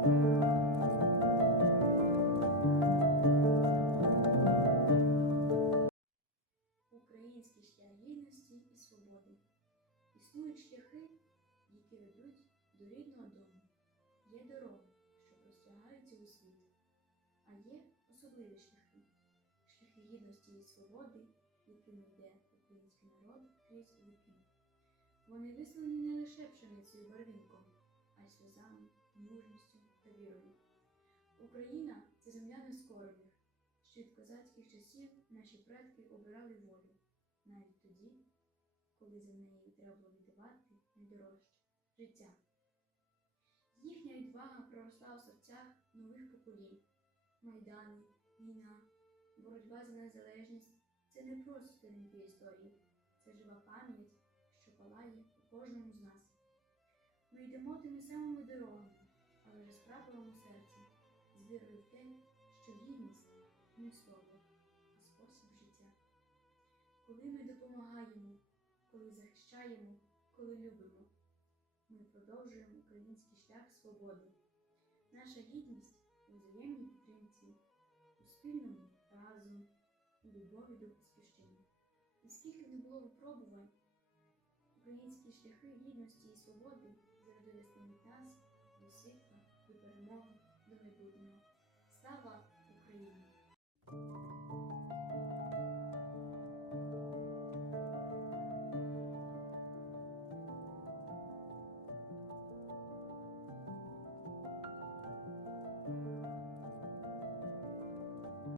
Українські шлях гідності і свободи. Існують шляхи, які ведуть до рідного дому. Є дороги, що простягаються у світ, а є особливі шляхи, шляхи гідності і свободи, яким йде український народ крізь віки. Вони вислані не лише пшеницею барвінком, а й сльозами, мужністю вірою. Україна це земля нескорених, що від козацьких часів наші предки обирали волю, навіть тоді, коли за неї треба було віддавати найдорожче життя. Їхня відвага проросла у серцях нових поколінь. Майдани, війна, боротьба за незалежність це не просто сторінки історії, це жива пам'ять, що палає у кожному з нас. Ми йдемо тими самими дорогами, вірою в те, що гідність не слово, а спосіб життя. Коли ми допомагаємо, коли захищаємо, коли любимо, ми продовжуємо український шлях свободи. Наша гідність у взаємній підтримці, у спільному разом, у любові до поспішення. І скільки не було випробувань, українські шляхи гідності і свободи завжди вестимуть нас до світла, до небудного. Слава Україні!